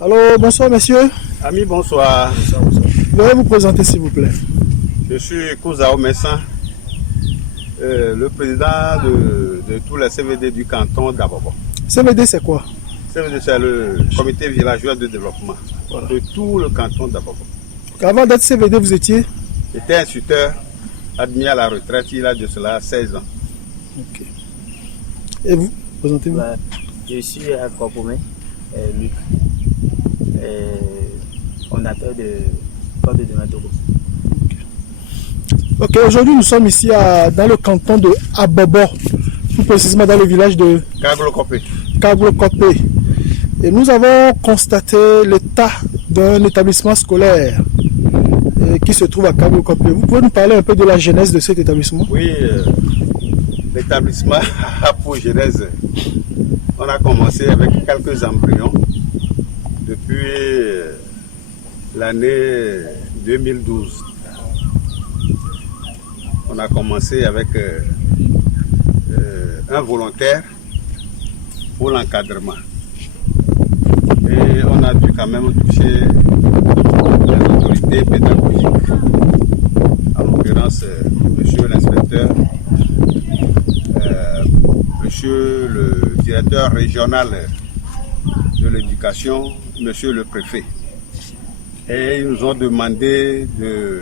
Alors, bonsoir messieurs. Amis, bonsoir. Veuillez vous présenter s'il vous plaît. Je suis Kouzao Messin, le président de tous les CVD du canton d'Abobo. CVD c'est quoi? CVD c'est le comité villageois de développement de tout le canton d'Abobo. Avant d'être CVD, vous étiez? J'étais instituteur admis à la retraite il y a de cela 16 ans. Ok. Et vous, présentez-vous? Je suis à Kopomé, Luc, fondateur de Code de Matogo. Ok, aujourd'hui nous sommes ici dans le canton de Abobo, plus précisément dans le village de Kaglokopé. Kaglokopé. Et nous avons constaté l'état d'un établissement scolaire qui se trouve à Kaglokopé. Vous pouvez nous parler un peu de la genèse de cet établissement? Oui, l'établissement a pour genèse. On a commencé avec quelques embryons depuis l'année 2012. On a commencé avec un volontaire pour l'encadrement. Et on a dû quand même toucher les autorités pédagogiques, en l'occurrence monsieur l'inspecteur, monsieur le directeur régional de l'éducation, monsieur le préfet. Et ils nous ont demandé de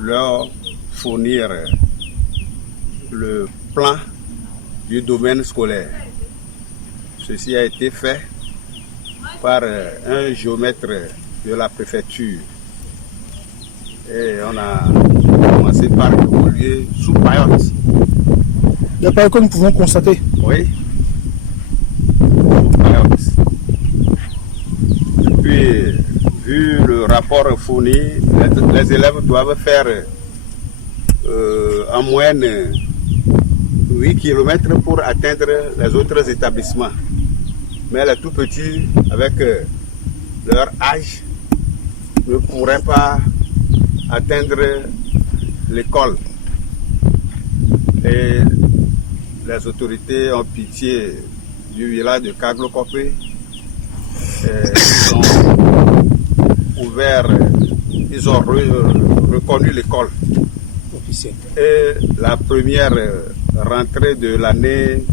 leur fournir le plan du domaine scolaire. Ceci a été fait par un géomètre de la préfecture. Et on a commencé par évoluer sous Payotte. D'après que nous pouvons constater. Oui. Sous Payotte. Et puis, vu le rapport fourni, les élèves doivent faire en moyenne 8 km pour atteindre les autres établissements. Mais les tout petits, avec leur âge, ne pourraient pas atteindre l'école. Et les autorités ont pitié du village de Kaglokopé. Ils ont ouvert, ils ont reconnu l'école. Et la première rentrée de l'année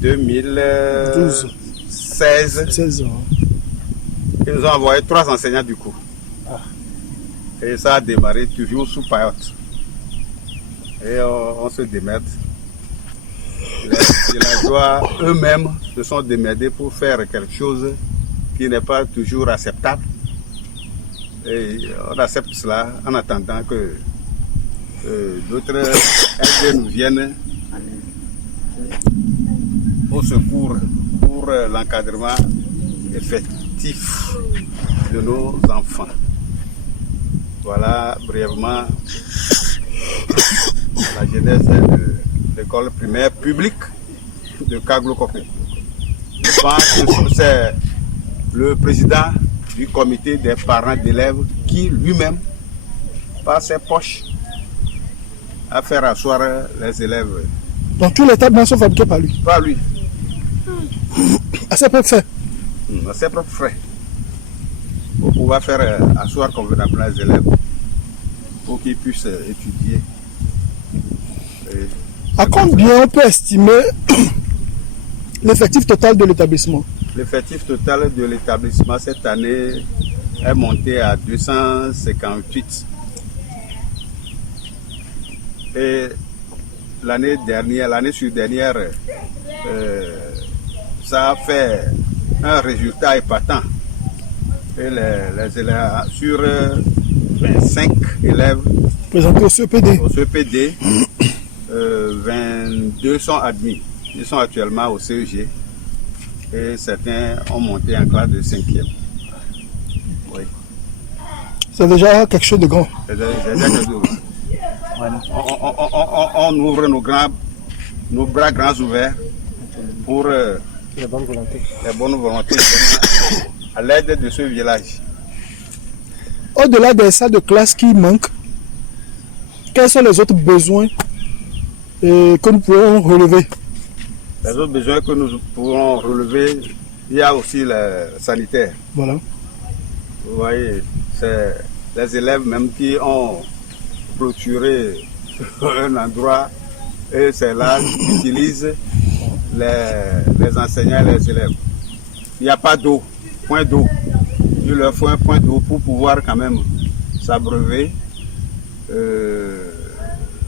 2016, 16 ans. ils nous ont envoyé 3 enseignants du coup. Et ça a démarré toujours sous Payotte. Et on se démerde. Les villageois eux-mêmes se sont démerdés pour faire quelque chose qui n'est pas toujours acceptable. Et on accepte cela en attendant que d'autres aides nous viennent au secours pour l'encadrement effectif de nos enfants. Voilà brièvement la genèse de l'école primaire publique de Kaglokopé. Je pense que c'est le président du comité des parents d'élèves qui lui-même, par ses poches, a fait asseoir les élèves. Donc tous les tables sont fabriqués par lui? Par lui. À ses propres frais? À ses propres frais. Pour pouvoir faire asseoir convenablement les élèves, pour qu'ils puissent étudier. À combien on peut estimer l'effectif total de l'établissement? L'effectif total de l'établissement cette année est monté à 258. Et l'année dernière, l'année sur-dernière, ça a fait un résultat épatant. Et les élèves, sur 25 élèves présentés au CEPD, 22 sont admis. Ils sont actuellement au CEG. et certains ont monté en classe de 5e. Oui. C'est déjà quelque chose de grand. C'est déjà quelque chose. Vraiment. On ouvre nos bras grands ouverts pour La bonne volonté. les bonnes volontés à l'aide de ce village. Au-delà des salles de classe qui manquent, quels sont les autres besoins que nous pouvons relever? Les autres besoins que nous pourrons relever, il y a aussi le sanitaire. Voilà. Vous voyez, c'est les élèves même qui ont clôturé un endroit et c'est là qu'ils utilisent les enseignants et les élèves. Il n'y a pas d'eau, point d'eau. Il leur faut un point d'eau pour pouvoir quand même s'abreuver.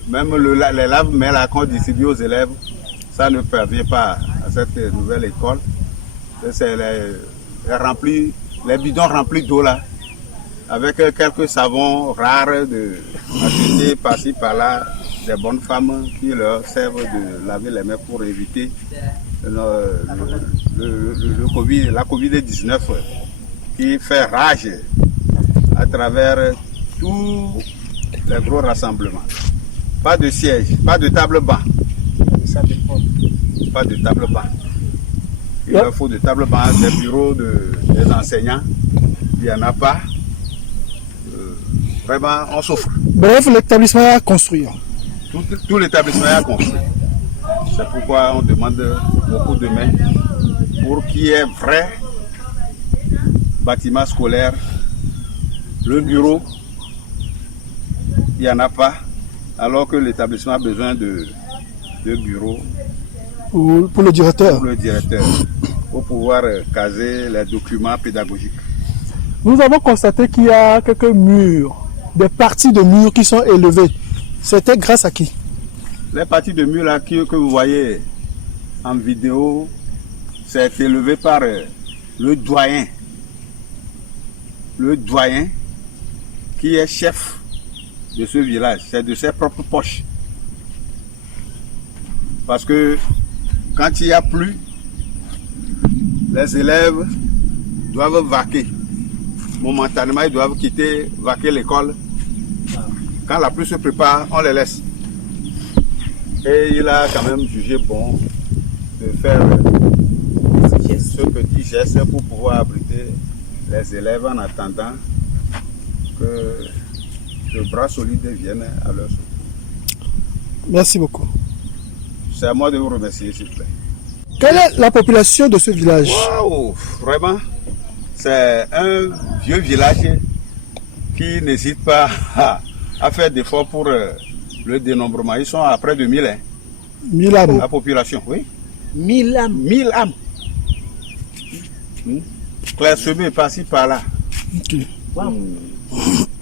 Même les lave-mains là qu'on distribue aux élèves, ça ne parvient pas à cette nouvelle école. C'est les bidons remplis d'eau là, avec quelques savons rares achetés par-ci par-là, des bonnes femmes qui leur servent de laver les mains pour éviter la Covid-19 qui fait rage à travers tous les gros rassemblements. Pas de siège, pas de table-banc. Pas de table-banc. Il leur faut de table-banc, des bureaux des enseignants. Il n'y en a pas. Vraiment, on souffre. Bref, l'établissement est à construire. Tout l'établissement est à construire. C'est pourquoi on demande beaucoup de mains pour qu'il y ait un vrai bâtiment scolaire. Le bureau, il n'y en a pas, alors que l'établissement a besoin de bureaux Pour le directeur. pour le directeur, pour pouvoir caser les documents pédagogiques. Nous avons constaté qu'il y a quelques murs, des parties de murs qui sont élevées. C'était grâce à qui? Les parties de mur là que vous voyez en vidéo, c'est élevé par le doyen. Le doyen qui est chef de ce village, c'est de ses propres poches. Parce que quand il n'y a plus, les élèves doivent vaquer. Momentanément, ils doivent vaquer l'école. Quand la pluie se prépare, on les laisse. Et il a quand même jugé bon de faire ce petit geste pour pouvoir abriter les élèves en attendant que le bras solide vienne à leur secours. Merci beaucoup. C'est à moi de vous remercier, s'il vous plaît. Quelle est la population de ce village? Waouh, vraiment, c'est un vieux village qui n'hésite pas à faire d'efforts pour le dénombrement. Ils sont à près de 1000 hein, 1000 âmes. la population, oui. 1000 âmes. 1000 âmes. Clairsemées par-ci, par-là. Ok. Wow.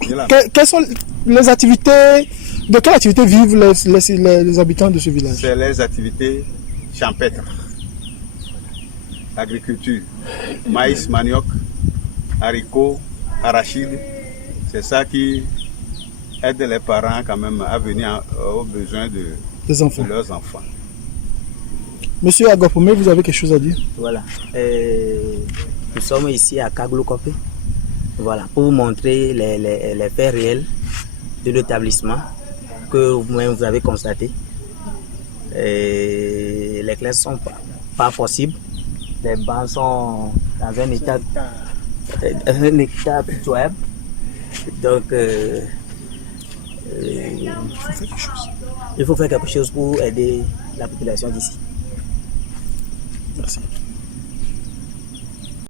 1000 âmes. Quelles sont les activités? De quelle activité vivent les habitants de ce village? C'est les activités champêtres. Agriculture, maïs, manioc, haricots, arachides. C'est ça qui aide les parents quand même à venir aux besoins Des enfants. de leurs enfants. Monsieur Agopome, vous avez quelque chose à dire? Voilà. Nous sommes ici à Kaglo-Kopé. Voilà, pour vous montrer les faits réels de l'établissement que vous-même vous avez constaté. Les classes ne sont pas possibles. Les bancs sont dans un état pitoyable. Donc, il faut faire quelque chose pour aider la population d'ici. Merci.